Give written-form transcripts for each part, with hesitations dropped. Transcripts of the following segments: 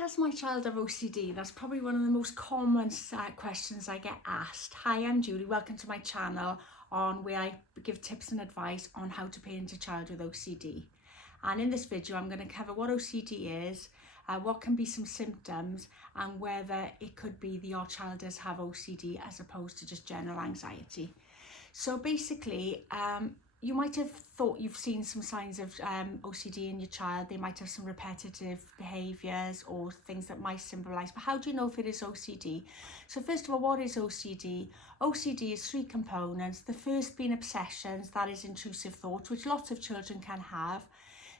Does my child have OCD? That's probably one of the most common questions I get asked. Hi, I'm Julie. Welcome to my channel where I give tips and advice on how to parent a child with OCD. And in this video, I'm going to cover what OCD is, what can be some symptoms, and whether it could be that your child does have OCD as opposed to just general anxiety. So basically, you might have thought you've seen some signs of OCD in your child. They might have some repetitive behaviours or things that might symbolise. But how do you know if it is OCD? So first of all, what is OCD? OCD is 3 components. The first being obsessions, that is intrusive thoughts, which lots of children can have.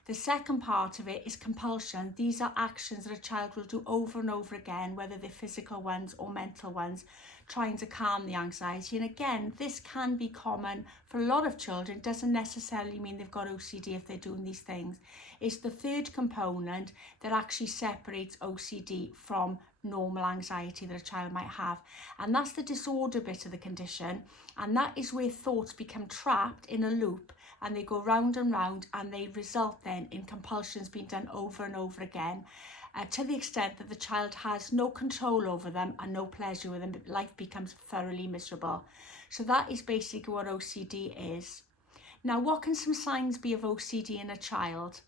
The second part of it is compulsion. These are actions that a child will do over and over again, whether they're physical ones or mental ones, trying to calm the anxiety. And again, this can be common for a lot of children. It doesn't necessarily mean they've got OCD if they're doing these things. It's the third component that actually separates OCD from normal anxiety that a child might have, and that's the disorder bit of the condition, and that is where thoughts become trapped in a loop and they go round and round, and they result then in compulsions being done over and over again, to the extent that the child has no control over them and no pleasure with them. Life becomes thoroughly miserable. So that is basically what OCD is. Now, what can some signs be of OCD in a child?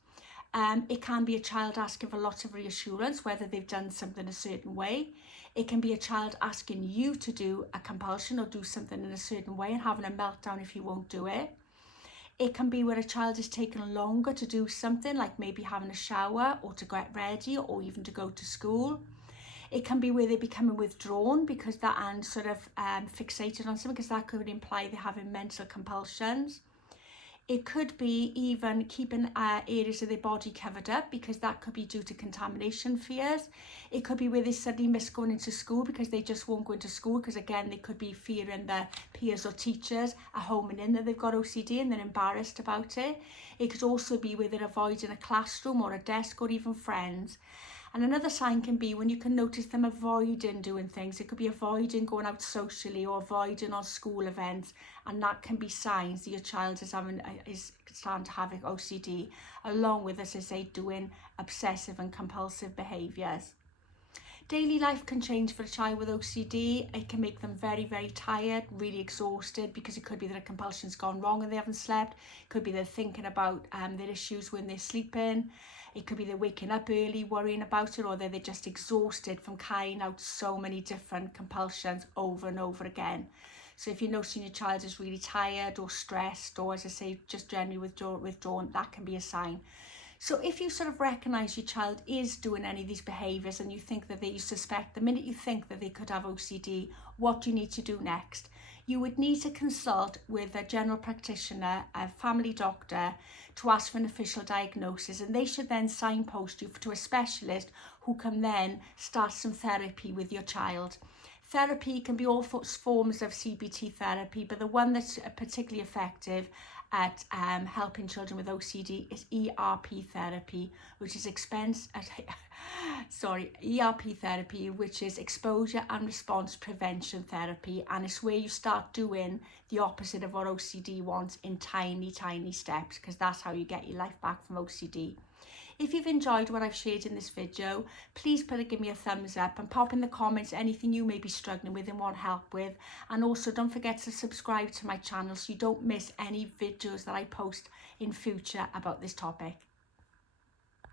It can be a child asking for lots of reassurance, whether they've done something a certain way. It can be a child asking you to do a compulsion or do something in a certain way and having a meltdown if you won't do it. It can be where a child is taking longer to do something, like maybe having a shower or to get ready or even to go to school. It can be where they're becoming withdrawn because they're sort of fixated on something, because that could imply they're having mental compulsions. It could be even keeping areas of their body covered up, because that could be due to contamination fears. It could be where they suddenly miss going into school because they just won't go into school, because again, they could be fearing their peers or teachers are homing in that they've got OCD and they're embarrassed about it. It could also be where they're avoiding a classroom or a desk or even friends. And another sign can be when you can notice them avoiding doing things. It could be avoiding going out socially or avoiding on school events, and that can be signs that your child is starting to have OCD, along with, as I say, doing obsessive and compulsive behaviours. Daily life can change for a child with OCD. It can make them very, very tired, really exhausted, because it could be that a compulsion's gone wrong and they haven't slept. It could be they're thinking about their issues when they're sleeping. It could be they're waking up early worrying about it, or they're just exhausted from carrying out so many different compulsions over and over again. So if you're noticing your child is really tired or stressed, or, as I say, just generally withdrawn, that can be a sign. So if you sort of recognise your child is doing any of these behaviours and you think that you suspect, the minute you think that they could have OCD, what do you need to do next? You would need to consult with a general practitioner, a family doctor, to ask for an official diagnosis, and they should then signpost you to a specialist who can then start some therapy with your child. Therapy can be all forms of CBT therapy, but the one that's particularly effective at helping children with OCD is ERP therapy, which is ERP therapy, which is exposure and response prevention therapy, and it's where you start doing the opposite of what OCD wants in tiny, tiny steps, because that's how you get your life back from OCD. If you've enjoyed what I've shared in this video, please give me a thumbs up and pop in the comments anything you may be struggling with and want help with. And also don't forget to subscribe to my channel so you don't miss any videos that I post in future about this topic.